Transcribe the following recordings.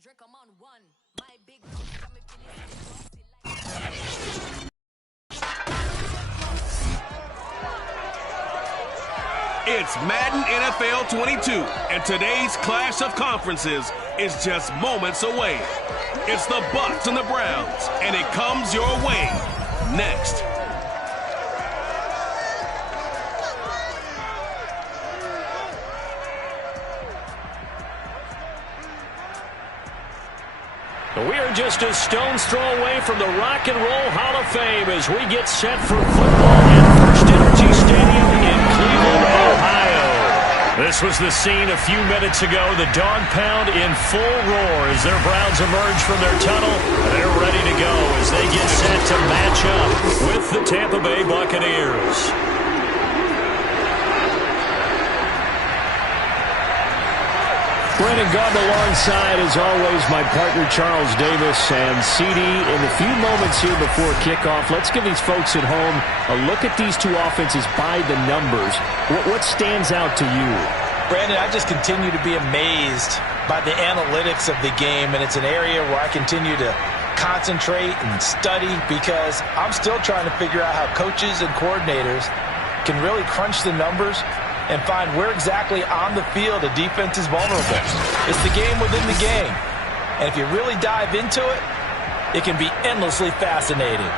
It's Madden NFL 22, and today's clash of conferences is just moments away. It's the Bucs and the Browns, and it comes your way next. We are just a stone's throw away from the Rock and Roll Hall of Fame as we get set for football at First Energy Stadium in Cleveland, Ohio. This was the scene a few minutes ago. The dog pound in full roar as their Browns emerge from their tunnel. They're ready to go as they get set to match up with the Tampa Bay Buccaneers. Brennan Gaunt alongside, as always, my partner Charles Davis and CD. In the few moments here before kickoff, let's give these folks at home a look at these two offenses by the numbers. What stands out to you? Brandon, I just continue to be amazed by the analytics of the game, and it's an area where I continue to concentrate and study because I'm still trying to figure out how coaches and coordinators can really crunch the numbers and find where exactly on the field a defense is vulnerable. It's the game within the game. And if you really dive into it, it can be endlessly fascinating.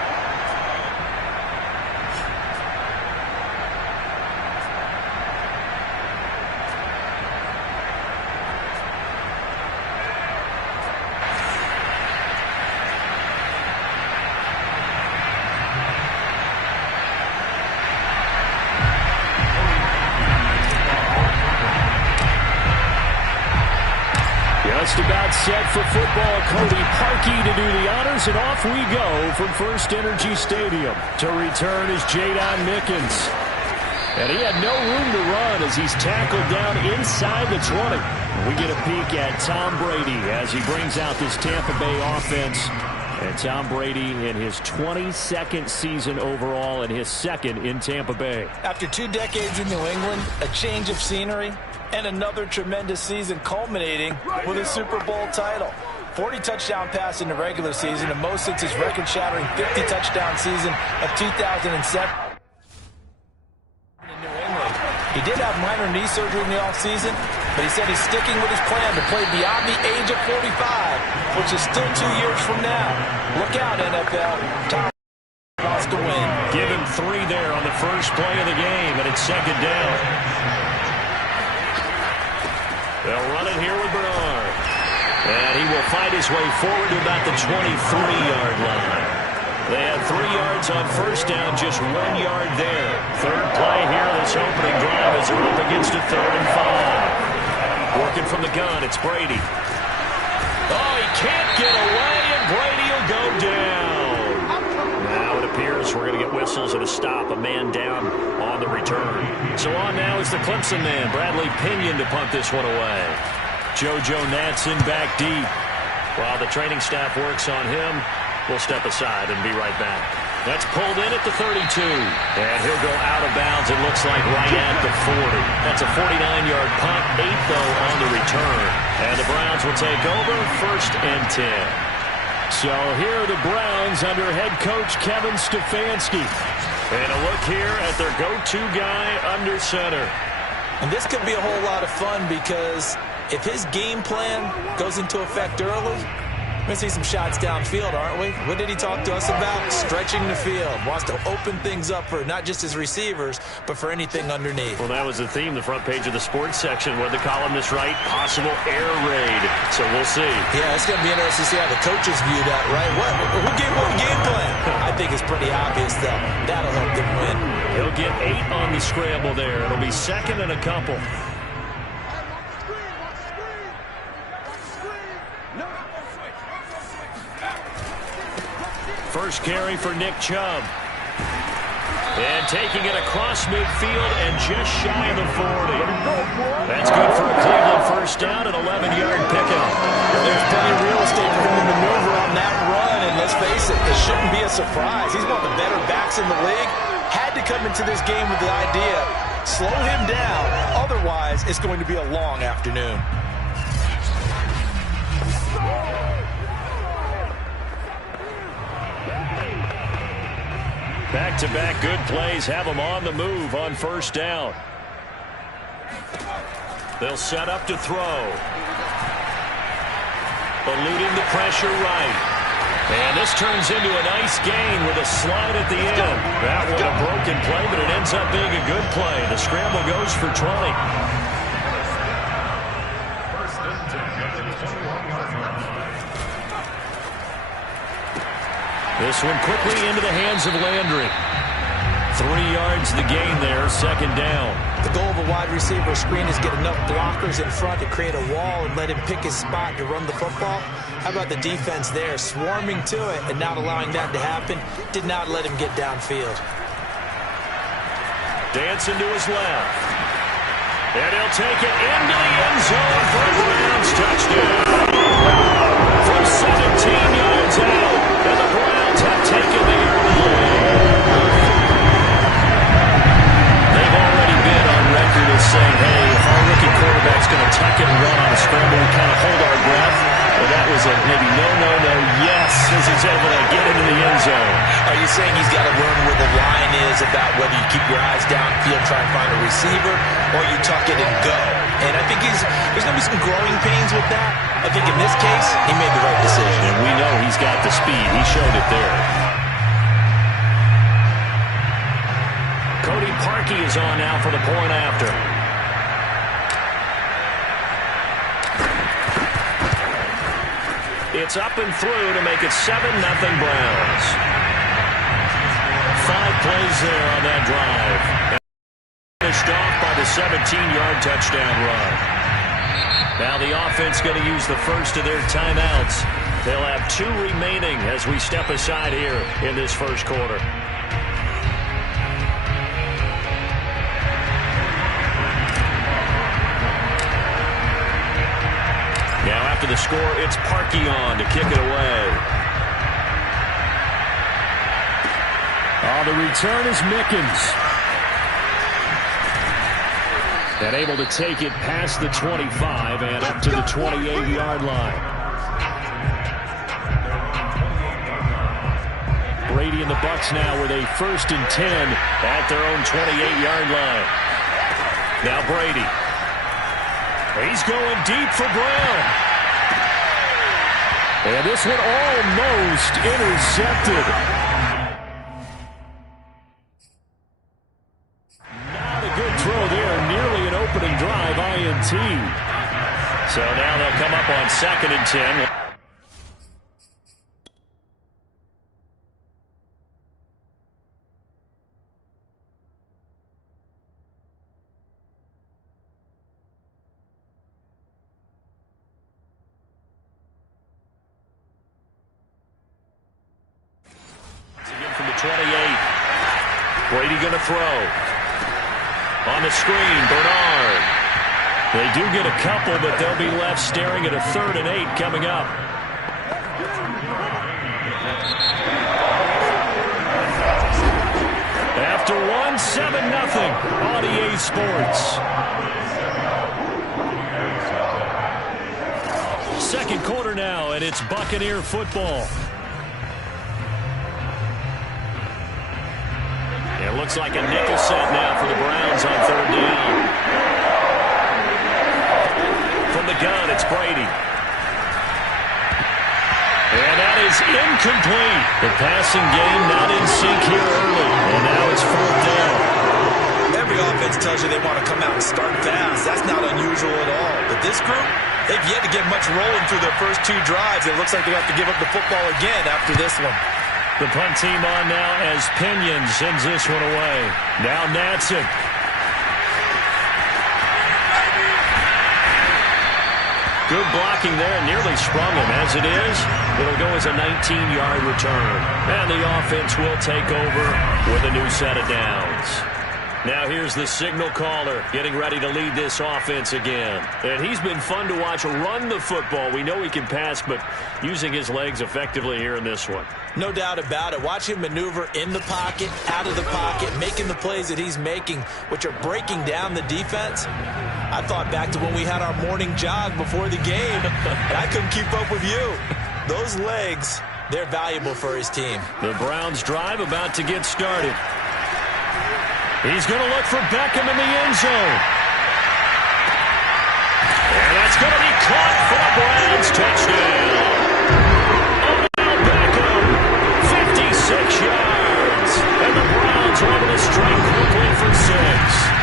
Just about set for football. Cody Parkey to do the honors, and off we go from First Energy Stadium. To return is Jadon Mickens. And he had no room to run as he's tackled down inside the 20. We get a peek at Tom Brady as he brings out this Tampa Bay offense. And Tom Brady in his 22nd season overall and his second in Tampa Bay. After 2 decades in New England, a change of scenery, and another tremendous season culminating with a Super Bowl title. 40 touchdown pass in the regular season, the most since his record-shattering 50 touchdown season of 2007. In New England, he did have minor knee surgery in the offseason, but he said he's sticking with his plan to play beyond the age of 45, which is still 2 years from now. Look out, NFL. Tom wants to win. Give him 3 there on the first play of the game, and it's second down. They'll run it here with Bernard. And he will fight his way forward to about the 23-yard line. They had 3 yards on first down, just 1 yard there. Third play here, this opening drive as they're up against a 3rd and 5. Working from the gun, it's Brady. Oh, he can't get away, and Brady will go down. Now it appears we're going to get whistles and a stop, a man down on the return. So on now is the Clemson man, Bradley Pinion, to punt this one away. JoJo Natson back deep. While the training staff works on him, we'll step aside and be right back. That's pulled in at the 32. And he'll go out of bounds, it looks like right at the 40. That's a 49-yard punt, 8 though on the return. And the Browns will take over, 1st and 10. So here are the Browns under head coach Kevin Stefanski. And a look here at their go-to guy under center. And this could be a whole lot of fun because if his game plan goes into effect early, we're going to see some shots downfield, aren't we? What did he talk to us about? Stretching the field. Wants to open things up for not just his receivers, but for anything underneath. Well, that was the theme, the front page of the sports section. What the columnist write? Possible air raid. So we'll see. Yeah, it's going to be interesting to see how the coaches view that, right? Who gave what game plan? I think it's pretty obvious, though. That'll help them win. He'll get 8 on the scramble there. It'll be 2nd and a couple. First carry for Nick Chubb. And taking it across midfield and just shy of the 40. That's good for a Cleveland first down, an 11-yard pickup. There's plenty of real estate for him to maneuver on that run, and let's face it, it shouldn't be a surprise. He's one of the better backs in the league. Had to come into this game with the idea, slow him down, otherwise it's going to be a long afternoon. Back-to-back good plays have them on the move on first down. They'll set up to throw. Eluding the pressure right. And this turns into a nice gain with a slide at the end. That was a broken play, but it ends up being a good play. The scramble goes for 20. This one quickly into the hands of Landry. 3 yards the gain there, second down. The goal of a wide receiver screen is get enough blockers in front to create a wall and let him pick his spot to run the football. How about the defense there, swarming to it and not allowing that to happen? Did not let him get downfield. Dancing to his left. And he'll take it into the end zone for a Browns touchdown. From 17 yards out, and the Browns have taken the early lead. They've already been on record as saying, hey, if our rookie quarterback's going to tuck it and run on a scramble, we kind of hold our breath. Well, that was a maybe no, yes, as he's able to get into the end zone. Are you saying he's got to learn where the line is about whether you keep your eyes downfield, try and find a receiver, or you tuck it and go? And I think there's going to be some growing pains with that. I think in this case, he made the right decision. And we know he's got the speed. He showed it there. Cody Parkey is on now for the point after. It's up and through to make it 7-0 Browns. 5 plays there on that drive. And finished off by the 17-yard touchdown run. Now the offense going to use the first of their timeouts. They'll have 2 remaining as we step aside here in this first quarter. Now after the score, it's Parkey on to kick it away. The return is Mickens. And able to take it past the 25 and up to the 28-yard line. Brady and the Bucs now with a 1st and 10 at their own 28-yard line. Now Brady. He's going deep for Brown. And this one almost intercepted. Not a good throw there. Nearly an opening drive, INT. So now they'll come up on 2nd and 10. From the 28. Brady going to throw. On the screen, Bernard. They do get a couple, but they'll be left staring at a 3rd and 8 coming up. After 1, 7-0 on EA Sports. Second quarter now, and it's Buccaneer football. It looks like a nickel set now for the Browns on 3rd down. From the gun, it's Brady. And that is incomplete. The passing game not in sync here early. And now it's 4th down. Every offense tells you they want to come out and start fast. That's not unusual at all. But this group, they've yet to get much rolling through their first 2 drives. It looks like they have to give up the football again after this one. The punt team on now as Pinion sends this one away. Now Natson. Good blocking there, nearly sprung him. As it is, it'll go as a 19-yard return. And the offense will take over with a new set of downs. Now here's the signal caller getting ready to lead this offense again. And he's been fun to watch run the football. We know he can pass, but using his legs effectively here in this one. No doubt about it. Watch him maneuver in the pocket, out of the pocket, making the plays that he's making, which are breaking down the defense. I thought back to when we had our morning jog before the game, and I couldn't keep up with you. Those legs they're valuable for his team. The Browns drive about to get started. He's going to look for Beckham in the end zone. And that's going to be caught for the Browns. Touchdown. Odell Beckham, 56 yards. And the Browns are able to strike quickly for 6.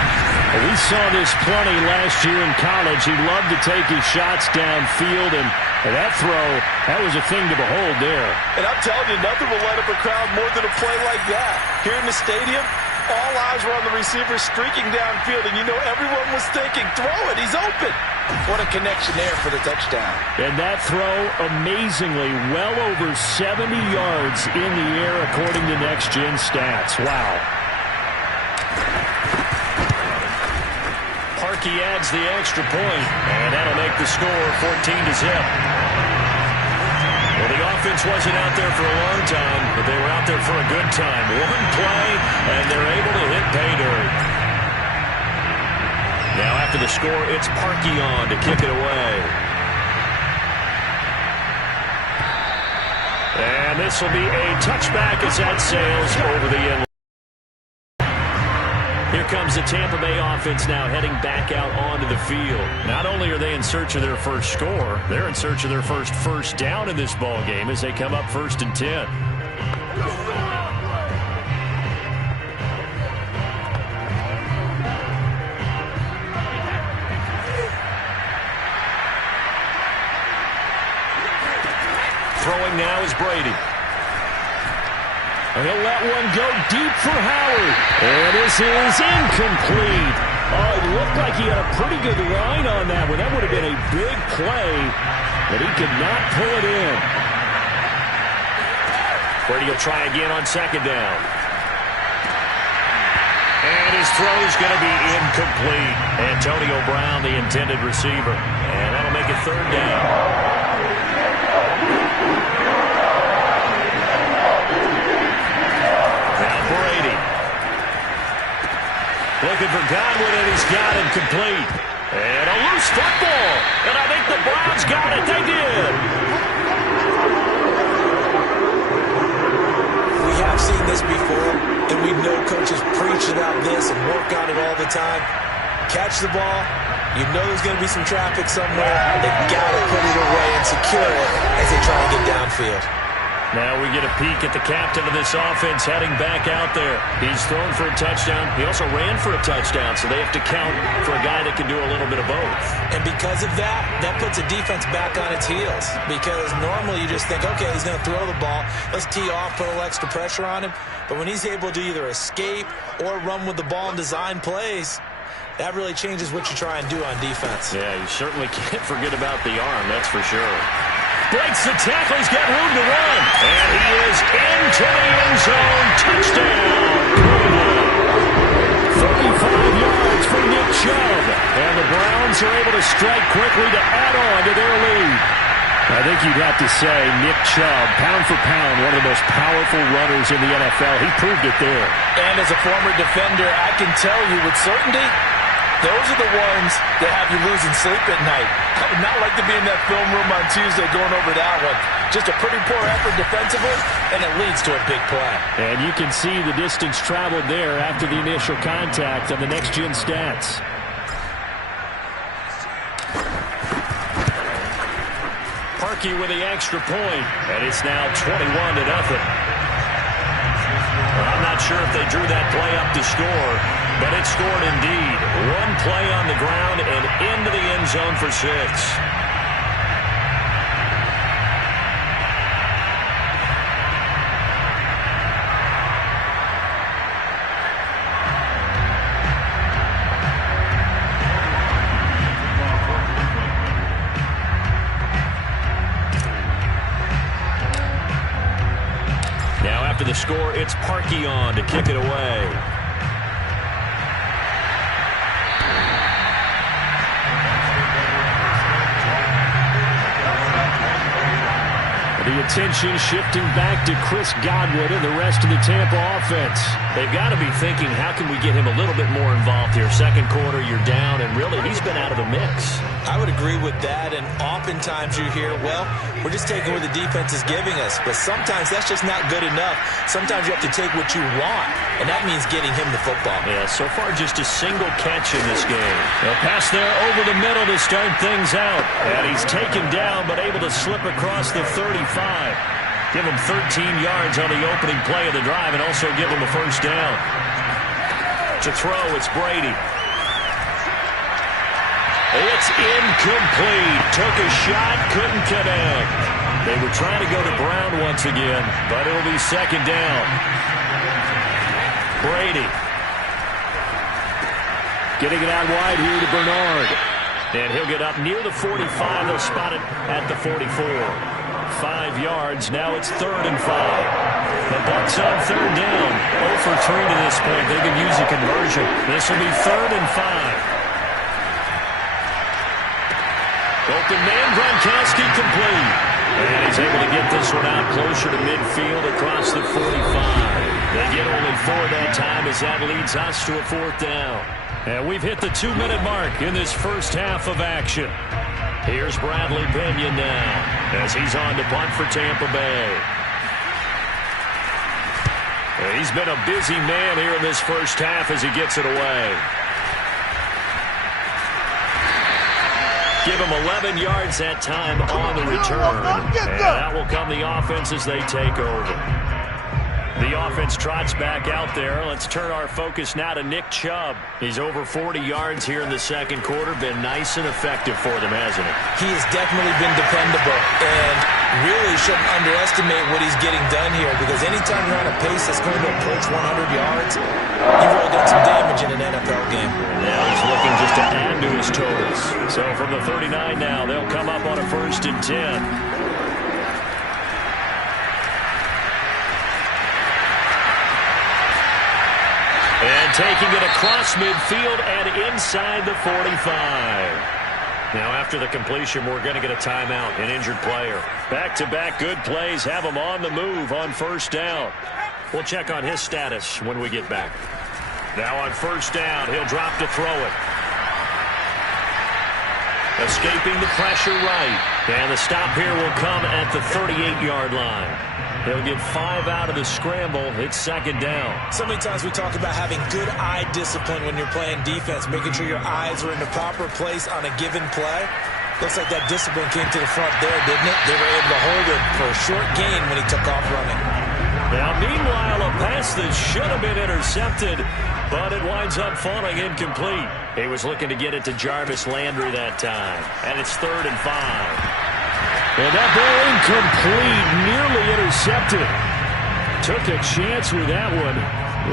We saw this plenty last year in college. He loved to take his shots downfield, and that throw, that was a thing to behold there. And I'm telling you, nothing will light up a crowd more than a play like that. Here in the stadium, all eyes were on the receiver streaking downfield, and you know everyone was thinking, throw it, he's open. What a connection there for the touchdown. And that throw, amazingly, well over 70 yards in the air according to Next Gen Stats. Wow. Parkey adds the extra point, and that'll make the score 14-0. Well, the offense wasn't out there for a long time, but they were out there for a good time. One play, and they're able to hit pay dirt. Now after the score, it's Parkey on to kick it away. And this will be a touchback as that sails over the end. Here comes the Tampa Bay offense now heading back out onto the field. Not only are they in search of their first score, they're in search of their first down in this ball game as they come up 1st and 10. Throwing now is Brady. And he'll let one go deep for Howard. And this is incomplete. Oh, it looked like he had a pretty good line on that one. That would have been a big play, but he could not pull it in. Brady will try again on 2nd down. And his throw is going to be incomplete. Antonio Brown, the intended receiver. And that'll make it 3rd down. Looking for Godwin, and he's got him complete. And a loose football. And I think the Browns got it. They did. We have seen this before, and we know coaches preach about this and work on it all the time. Catch the ball. You know there's going to be some traffic somewhere. They've got to put it away and secure it as they try and get downfield. Now we get a peek at the captain of this offense heading back out there. He's thrown for a touchdown. He also ran for a touchdown, so they have to count for a guy that can do a little bit of both. And because of that, that puts a defense back on its heels. Because normally you just think, okay, he's going to throw the ball. Let's tee off, put a little extra pressure on him. But when he's able to either escape or run with the ball and design plays, that really changes what you try and do on defense. Yeah, you certainly can't forget about the arm, that's for sure. Breaks the tackle. He's got room to run. And he is into the end zone. Touchdown. 35 yards for Nick Chubb. And the Browns are able to strike quickly to add on to their lead. I think you'd have to say Nick Chubb, pound for pound, one of the most powerful runners in the NFL. He proved it there. And as a former defender, I can tell you with certainty, those are the ones that have you losing sleep at night. I would not like to be in that film room on Tuesday going over that one. Just a pretty poor effort defensively, and it leads to a big play. And you can see the distance traveled there after the initial contact on the next-gen stats. Parkey with the extra point, and it's now 21-0. I'm not sure if they drew that play up to score, but it scored indeed. One play on the ground and into the end zone for 6. Now after the score, it's Parkey on to kick it away. The attention shifting back to Chris Godwin and the rest of the Tampa offense. They've got to be thinking, how can we get him a little bit more involved here? Second quarter, you're down, and really, he's been out of the mix. I would agree with that, and oftentimes you hear, well, We're just taking what the defense is giving us. But sometimes that's just not good enough. Sometimes you have to take what you want, and that means getting him the football. Yeah, so far just a single catch in this game. A pass there over the middle to start things out. And he's taken down but able to slip across the 35. Give him 13 yards on the opening play of the drive and also give him a first down. To throw, it's Brady. It's incomplete. Took a shot, couldn't connect. They were trying to go to Brown once again, but it'll be second down. Brady. Getting it out wide here to Bernard. And he'll get up near the 45. They'll spot it at the 44. 5 yards. Now it's 3rd and 5. The Bucs on 3rd down. 0 for 3 to this point. They can use a conversion. This will be 3rd and 5. Open man, Gronkowski complete. And he's able to get this one out closer to midfield across the 45. They get only 4 that time as that leads us to a 4th down. And we've hit the 2-minute mark in this first half of action. Here's Bradley Pinion now as he's on to punt for Tampa Bay. He's been a busy man here in this first half as he gets it away. Give him 11 yards that time on the return. And that will come the offense as they take over. The offense trots back out there. Let's turn our focus now to Nick Chubb. He's over 40 yards here in the second quarter. Been nice and effective for them, hasn't he? He has definitely been dependable and really shouldn't underestimate what he's getting done here, because anytime you're on a pace that's going to approach 100 yards, you've really done some damage in an NFL game. Now he's looking just to add to his totals. So from the 39 now, they'll come up on a 1st and 10. And taking it across midfield and inside the 45. Now after the completion, we're going to get a timeout, an injured player. Back-to-back good plays have him on the move on 1st down. We'll check on his status when we get back. Now on 1st down, he'll drop to throw it. Escaping the pressure right. And the stop here will come at the 38-yard line. He'll get 5 out of the scramble. It's 2nd down. So many times we talk about having good eye discipline when you're playing defense, making sure your eyes are in the proper place on a given play. Looks like that discipline came to the front there, didn't it? They were able to hold him for a short gain when he took off running. Now, meanwhile, a pass that should have been intercepted, but it winds up falling incomplete. He was looking to get it to Jarvis Landry that time, and it's 3rd and 5. And that ball incomplete, nearly intercepted. Took a chance with that one.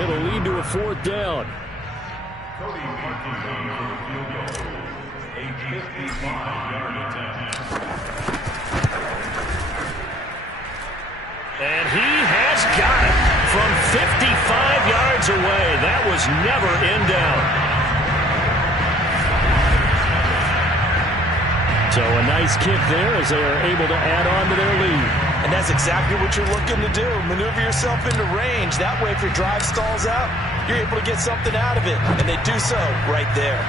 It'll lead to a 4th down. And he has got it from 55 yards away. That was never in doubt. So a nice kick there as they are able to add on to their lead. And that's exactly what you're looking to do. Maneuver yourself into range. That way, if your drive stalls out, you're able to get something out of it. And they do so right there.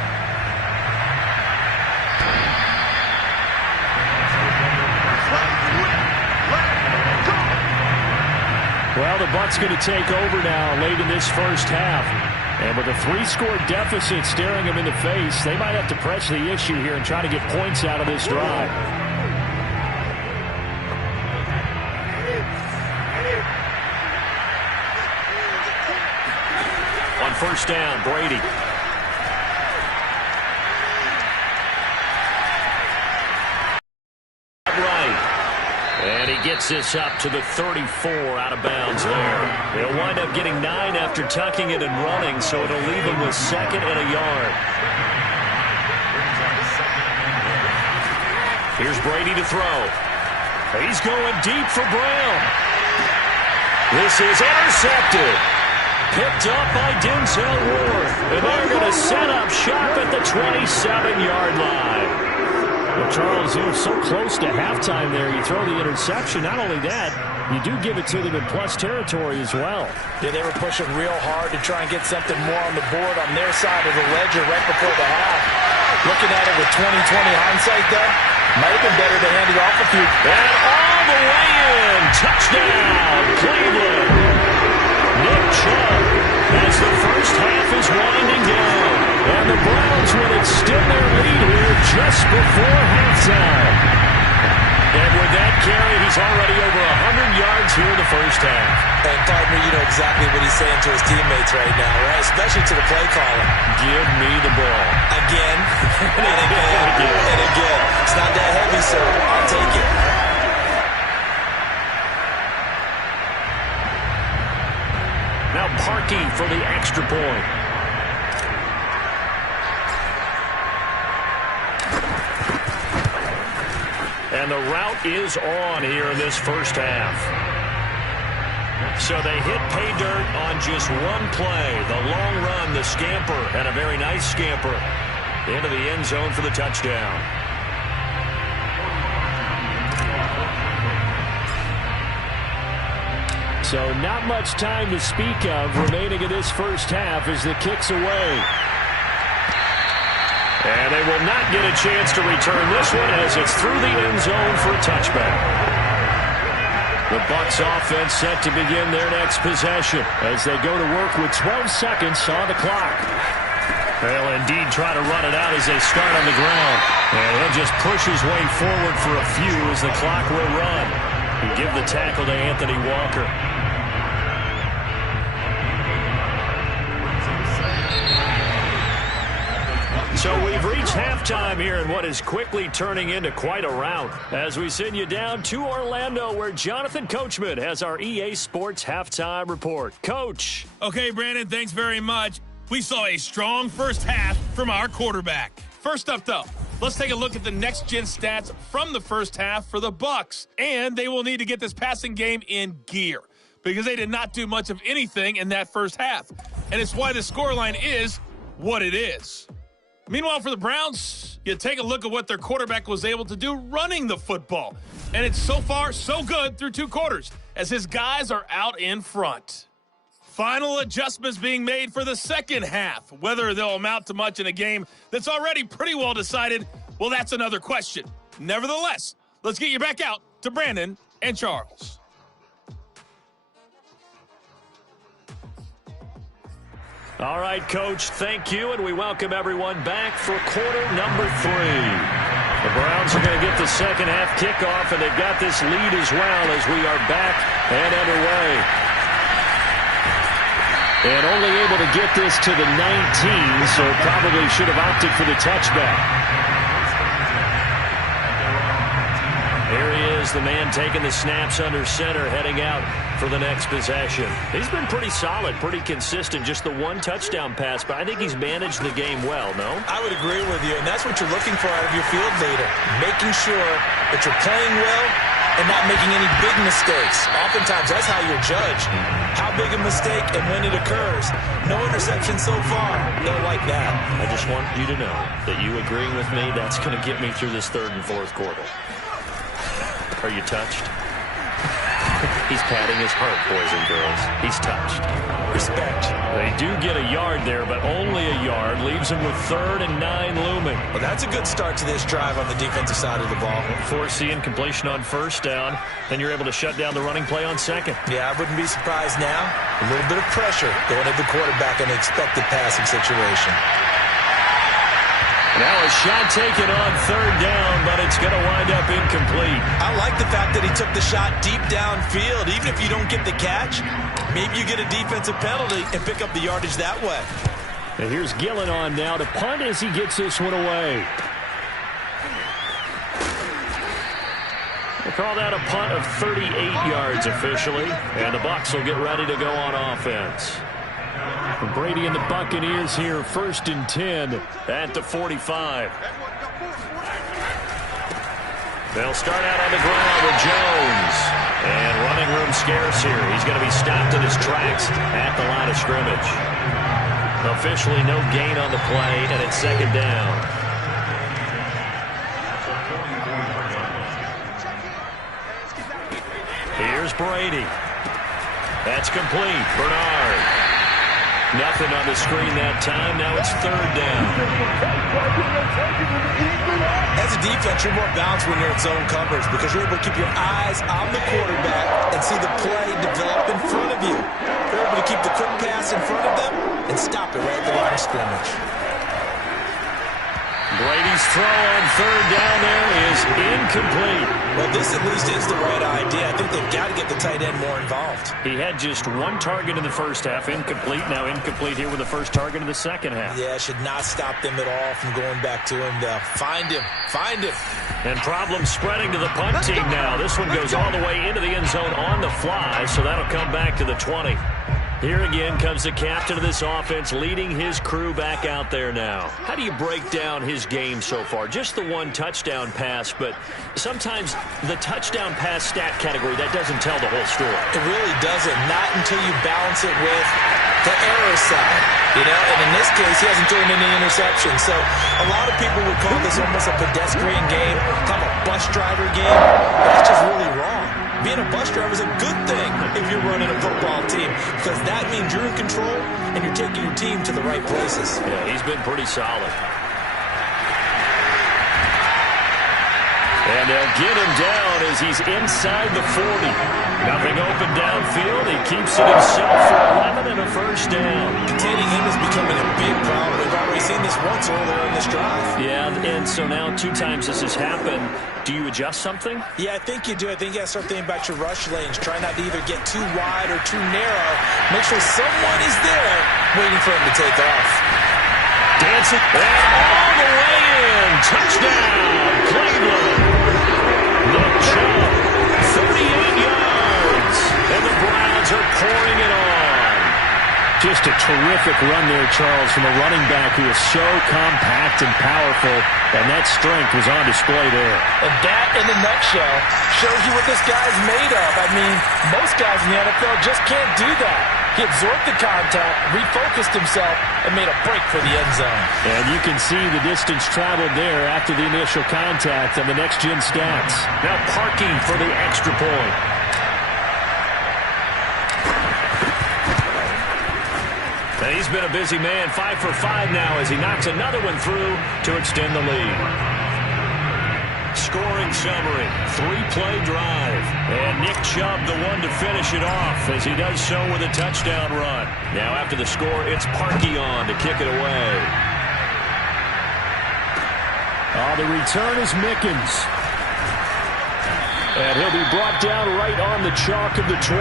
Well, the Bucs going to take over now late in this first half. And with a 3-score deficit staring them in the face, they might have to press the issue here and try to get points out of this drive. On 1st down, Brady. And he gets this up to the 34 out of bounds there. They'll wind up getting 9 after tucking it and running, so it'll leave him with 2nd and a yard. Here's Brady to throw. He's going deep for Brown. This is intercepted. Picked up by Denzel Ward. And they're going to set up shop at the 27-yard line. Well, Charles, you were so close to halftime there. You throw the interception. Not only that, you do give it to them in plus territory as well. Yeah, they were pushing real hard to try and get something more on the board on their side of the ledger right before the half. Looking at it with 20/20 hindsight, though, Might have been better to hand it off a few. And all the way in. Touchdown, Cleveland. Nick Chubb as the first half is winding down. And the Browns will extend their lead here just before halftime. And with that carry, he's already over 100 yards here in the first half. And, partner, you know exactly what he's saying to his teammates right now, right? Especially to the play caller. Give me the ball. Again, and again, and again. It's not that heavy, sir. I'll take it. Now Parkey for the extra point. And the route is on here in this first half. So they hit pay dirt on just one play. The long run, the scamper, and a very nice scamper into the end zone for the touchdown. So not much time to speak of remaining in this first half as the kick's away. And they will not get a chance to return this one as it's through the end zone for a touchback. The Bucs offense set to begin their next possession as they go to work with 12 seconds on the clock. They'll indeed try to run it out as they start on the ground. And he'll just push his way forward for a few as the clock will run. And give the tackle to Anthony Walker. So we've reached halftime here in what is quickly turning into quite a rout as we send you down to Orlando where Jonathan Coachman has our EA Sports halftime report. Coach. Okay, Brandon, thanks very much. We saw a strong first half from our quarterback. First up, though, let's take a look at the next-gen stats from the first half for the Bucs. And they will need to get this passing game in gear because they did not do much of anything in that first half. And it's why the scoreline is what it is. Meanwhile, for the Browns, you take a look at what their quarterback was able to do running the football. And it's so far so good through 2 quarters as his guys are out in front. Final adjustments being made for the second half. Whether they'll amount to much in a game that's already pretty well decided, well, that's another question. Nevertheless, let's get you back out to Brandon and Charles. All right, Coach, thank you, and we welcome everyone back for quarter number 3. The Browns are going to get the second half kickoff, and they've got this lead as well as we are back and underway. And only able to get this to the 19, so probably should have opted for the touchback. Here he is, the man taking the snaps under center, heading out for the next possession. He's been pretty solid, pretty consistent, just the 1 touchdown pass, but I think he's managed the game well, no? I would agree with you, and that's what you're looking for out of your field leader, making sure that you're playing well and not making any big mistakes. Oftentimes, that's how you're judged. How big a mistake and when it occurs. No interception so far. Don't like that. I just want you to know that you agreeing with me, that's going to get me through this 3rd and 4th quarter. Are you touched? He's patting his heart, boys and girls. He's touched. Respect. They do get a yard there, but only a yard. Leaves him with 3rd and 9 looming. Well, that's a good start to this drive on the defensive side of the ball. Foreseeing completion on 1st down, then you're able to shut down the running play on 2nd. Yeah, I wouldn't be surprised now. A little bit of pressure going at the quarterback in an expected passing situation. Now a shot taken on 3rd down, but it's going to wind up incomplete. I like the fact that he took the shot deep downfield. Even if you don't get the catch, maybe you get a defensive penalty and pick up the yardage that way. And here's Gillen on now to punt as he gets this one away. They call that a punt of 38 yards officially, and the Bucs will get ready to go on offense. Brady and the Buccaneers here, 1st and 10 at the 45. They'll start out on the ground with Jones. And running room scarce here. He's going to be stopped in his tracks at the line of scrimmage. Officially no gain on the play, and it's 2nd down. Here's Brady. That's complete. Bernard. Nothing on the screen that time. Now it's third down. As a defense, you're more balanced when you're in zone coverage because you're able to keep your eyes on the quarterback and see the play develop in front of you. You're able to keep the quick pass in front of them and stop it right at the line of scrimmage. Brady's throw on third down there is incomplete. Well, this at least is the right idea. I think they've got to get the tight end more involved. He had just one target in the first half, incomplete. Now incomplete here with the first target in the second half. Yeah, it should not stop them at all from going back to him. Find him. Find him. And problems spreading to the punt team now. This one goes all the way into the end zone on the fly, so that'll come back to the 20. Here again comes the captain of this offense, leading his crew back out there now. How do you break down his game so far? Just the one touchdown pass, but sometimes the touchdown pass stat category, that doesn't tell the whole story. It really doesn't, not until you balance it with the error side. And in this case, he hasn't thrown any interceptions. So a lot of people would call this almost a pedestrian game, kind of a bus driver game. That's just really wrong. Being a bus driver is a good thing if you're running a football team because that means you're in control and you're taking your team to the right places. Yeah, he's been pretty solid. And they'll get him down as he's inside the 40. Nothing open downfield. He keeps it himself for 11 and a first down. Containing him is becoming a big problem. We've already seen this once earlier in this drive. Yeah, and so now 2 times this has happened. Do you adjust something? Yeah, I think you do. I think you got to start thinking about your rush lanes. Try not to either get too wide or too narrow. Make sure someone is there waiting for him to take off. Dancing. And all the way in. Touchdown, Cleveland. Nick Chubb, 38 yards. And the Browns are pouring it on. Just a terrific run there, Charles, from a running back who is so compact and powerful, and that strength was on display there. And that, in a nutshell, shows you what this guy's made of. I mean, most guys in the NFL just can't do that. He absorbed the contact, refocused himself, and made a break for the end zone. And you can see the distance traveled there after the initial contact on the next-gen stats. Now parking for the extra point. And he's been a busy man, 5 for 5 now as he knocks another one through to extend the lead. Scoring summary, 3-play drive. And Nick Chubb the one to finish it off as he does so with a touchdown run. Now after the score, it's Parkey on to kick it away. The return is Mickens. And he'll be brought down right on the chalk of the 20.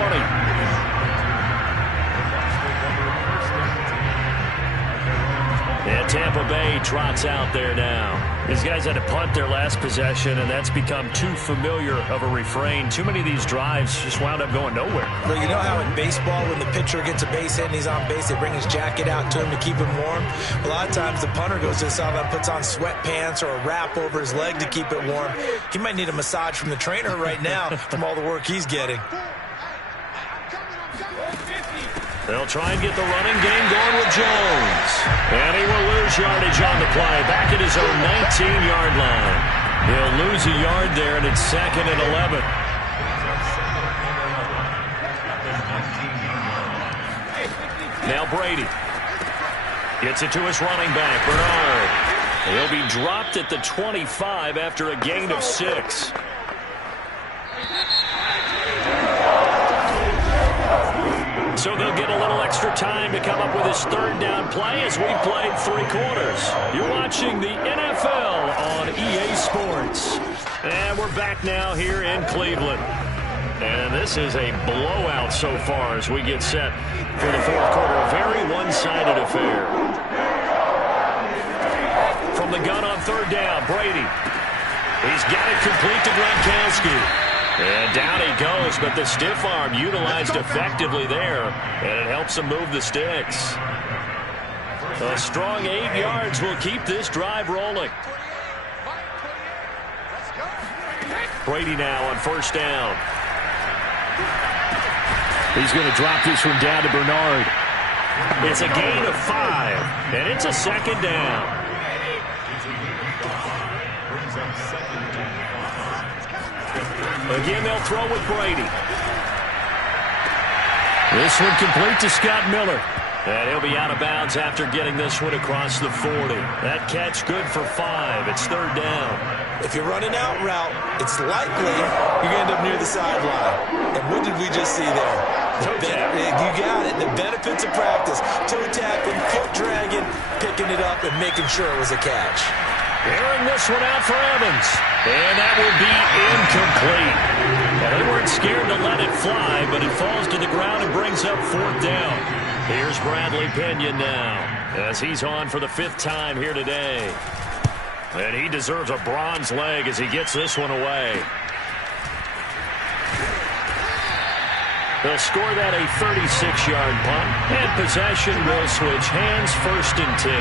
And Tampa Bay trots out there now. These guys had to punt their last possession, and that's become too familiar of a refrain. Too many of these drives just wound up going nowhere. Well, you know how in baseball, when the pitcher gets a base hit and he's on base, they bring his jacket out to him to keep him warm? A lot of times the punter goes to the sideline, puts on sweatpants or a wrap over his leg to keep it warm. He might need a massage from the trainer right now from all the work he's getting. They'll try and get the running game going with Jones. And he will lose yardage on the play. Back at his own 19-yard line. He'll lose a yard there, and it's 2nd and 11. Now Brady gets it to his running back, Bernard. He'll be dropped at the 25 after a gain of 6. So they'll get a little extra time to come up with his third down play as we've played 3 quarters. You're watching the NFL on EA Sports. And we're back now here in Cleveland. And this is a blowout so far as we get set for the 4th quarter. A very one-sided affair. From the gun on 3rd down, Brady. He's got it complete to Gronkowski. And down he goes, but the stiff arm utilized effectively there, and it helps him move the sticks. A strong 8 yards will keep this drive rolling. Brady now on 1st down. He's going to drop this one down to Bernard. It's a gain of 5, and it's a 2nd down. Again, they'll throw with Brady. This one complete to Scott Miller. And he'll be out of bounds after getting this one across the 40. That catch good for 5. It's third down. If you're running out route, it's likely you're going to end up near the sideline. And what did we just see there? You got it. The benefits of practice. Toe tapping, foot dragging, picking it up, and making sure it was a catch. Airing this one out for Evans. And that will be incomplete. Well, they weren't scared to let it fly, but it falls to the ground and brings up fourth down. Here's Bradley Pinion now, as he's on for the 5th time here today. And he deserves a bronze leg as he gets this one away. They'll score that a 36-yard punt, and possession will switch hands, 1st and 10.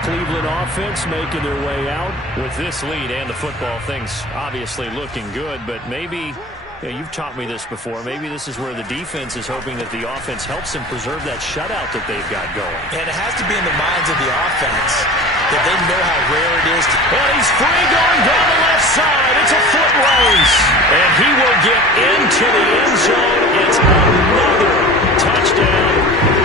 Cleveland offense making their way out with this lead, and the football thing's obviously looking good, but maybe, you've taught me this before, maybe this is where the defense is hoping that the offense helps them preserve that shutout that they've got going. And it has to be in the minds of the offense that they know how rare it is. And he's free going down the left side. It's a foot race. And he will get into the end zone. It's another touchdown.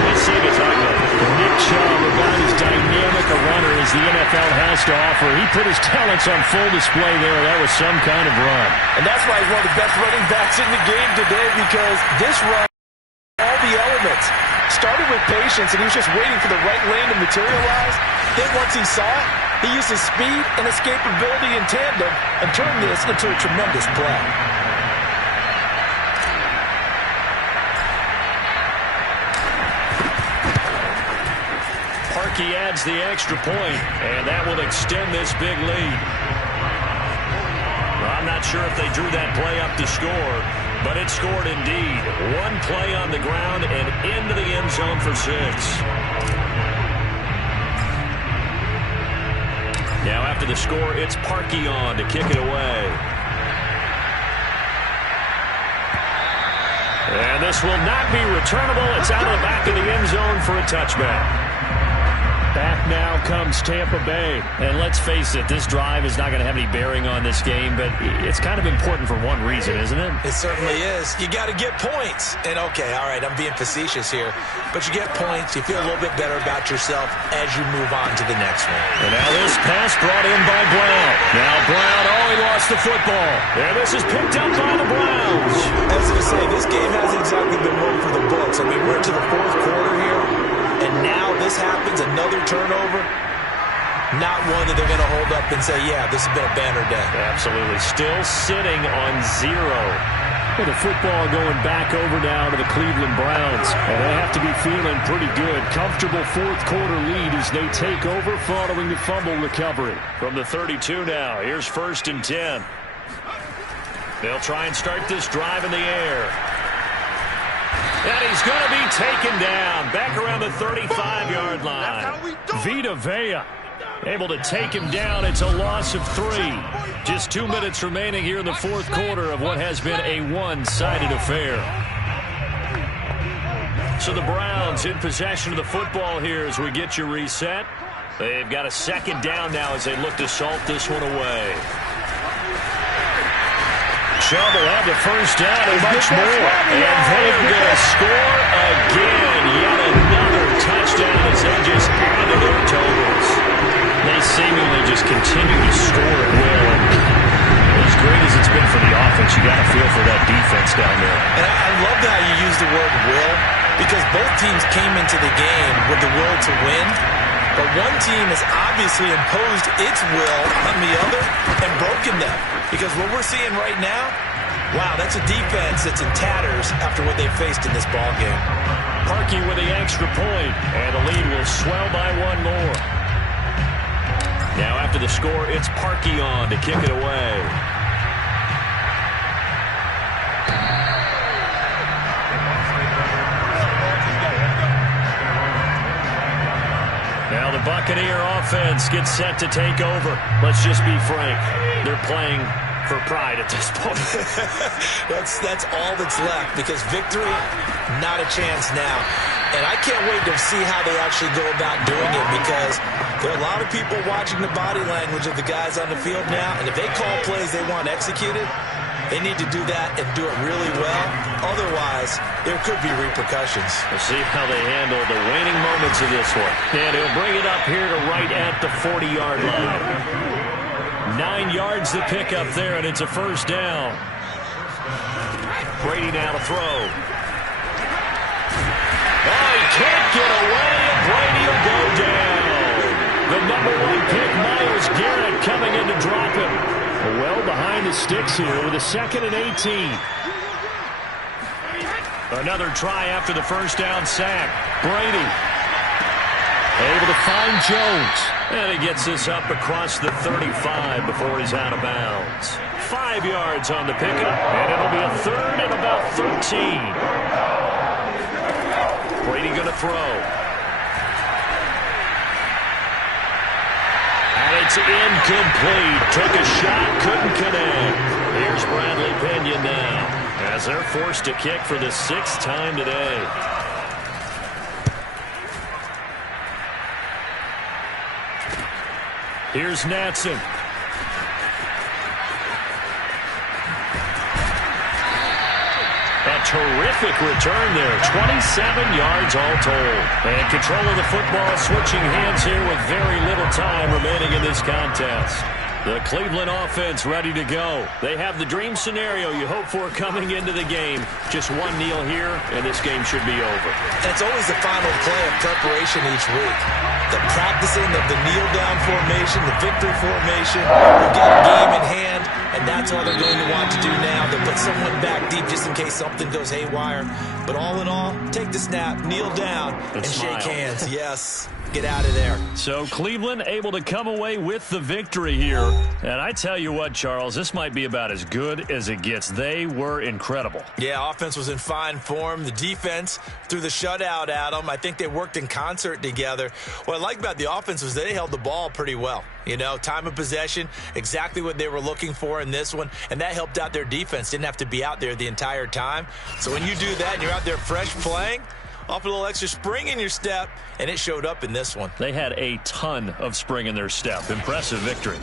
Let's see if it's Nick Chubb, about as dynamic a runner as the NFL has to offer. He put his talents on full display there. That was some kind of run. And that's why he's one of the best running backs in the game today, because this run, all the elements, started with patience, and he was just waiting for the right lane to materialize. Then once he saw it, he used his speed and escapability in tandem and turned this into a tremendous play. Parkey adds the extra point, and that will extend this big lead. Well, I'm not sure if they drew that play up to score, but it scored indeed. One play on the ground and into the end zone for 6. Now after the score, it's Parkey on to kick it away. And this will not be returnable. It's out of the back of the end zone for a touchback. Back now comes Tampa Bay. And let's face it, this drive is not going to have any bearing on this game, but it's kind of important for one reason, isn't it? It certainly is. You got to get points. And okay, all right, I'm being facetious here, but you get points, you feel a little bit better about yourself as you move on to the next one. And now this pass brought in by Brown. Now Brown, he lost the football. And this is picked up by the Browns. I was going to say, this game hasn't exactly been one for the books. I mean, we're into the 4th quarter here. And now this happens, another turnover, not one that they're going to hold up and say, yeah, this has been a banner day. Absolutely. Still sitting on 0. With the football going back over now to the Cleveland Browns. And they have to be feeling pretty good. Comfortable 4th quarter lead as they take over following the fumble recovery. From the 32 now, here's 1st and 10. They'll try and start this drive in the air. And he's going to be taken down back around the 35-yard line. Vita Vea able to take him down. It's a loss of 3. Just 2 minutes remaining here in the 4th quarter of what has been a one-sided affair. So the Browns in possession of the football here as we get you reset. They've got a 2nd down now as they look to salt this one away. Chubb will have the 1st down and much more. And they're going to score again. Yet another touchdown as they just add to their totals. They seemingly just continue to score at will. As great as it's been for the offense, you got to feel for that defense down there. And I love how you use the word will, because both teams came into the game with the will to win. But one team has obviously imposed its will on the other and broken them. Because what we're seeing right now, wow, that's a defense that's in tatters after what they faced in this ballgame. Parkey with the extra point, and the lead will swell by 1 more. Now after the score, it's Parkey on to kick it away. Now the Buccaneer offense gets set to take over. Let's just be frank. They're playing for pride at this point. That's all that's left, because victory, not a chance now. And I can't wait to see how they actually go about doing it, because there are a lot of people watching the body language of the guys on the field now, and if they call plays they want executed, They need to do that and do it really well. Otherwise, there could be repercussions. We'll see how they handle the waning moments of this one. And he'll bring it up here to right at the 40-yard line. 9 yards to pick up there, and it's a first down. Brady now to throw. Oh, he can't get away, and Brady will go down. The #1 pick, Myles Garrett, coming in to drop him. Well behind the sticks here with a 2nd and 18. Another try after the first down sack. Brady able to find Jones. And he gets this up across the 35 before he's out of bounds. 5 yards on the pickup, and it'll be a 3rd and about 13. Brady going to throw. And it's incomplete. Took a shot, couldn't connect. Here's Bradley Pinion now, as they're forced to kick for the 6th time today. Here's Natson. A terrific return there. 27 yards all told. And control of the football, switching hands here with very little time remaining in this contest. The Cleveland offense ready to go. They have the dream scenario you hope for coming into the game. Just one kneel here, and this game should be over. And it's always the final play of preparation each week. The practicing of the kneel-down formation, the victory formation, will get a game in hand, and that's all they're going to want to do now. They'll put someone back deep just in case something goes haywire. But all in all, take the snap, kneel down, and shake hands. Yes. Get out of there. So Cleveland able to come away with the victory here. And I tell you what, Charles, this might be about as good as it gets. They were incredible. Yeah, offense was in fine form. The defense threw the shutout at them. I think they worked in concert together. What I like about the offense was they held the ball pretty well. You know, time of possession, exactly what they were looking for in this one. And that helped out their defense. Didn't have to be out there the entire time. So when you do that and you're out there fresh playing, off a little extra spring in your step, and it showed up in this one. They had a ton of spring in their step. Impressive victory.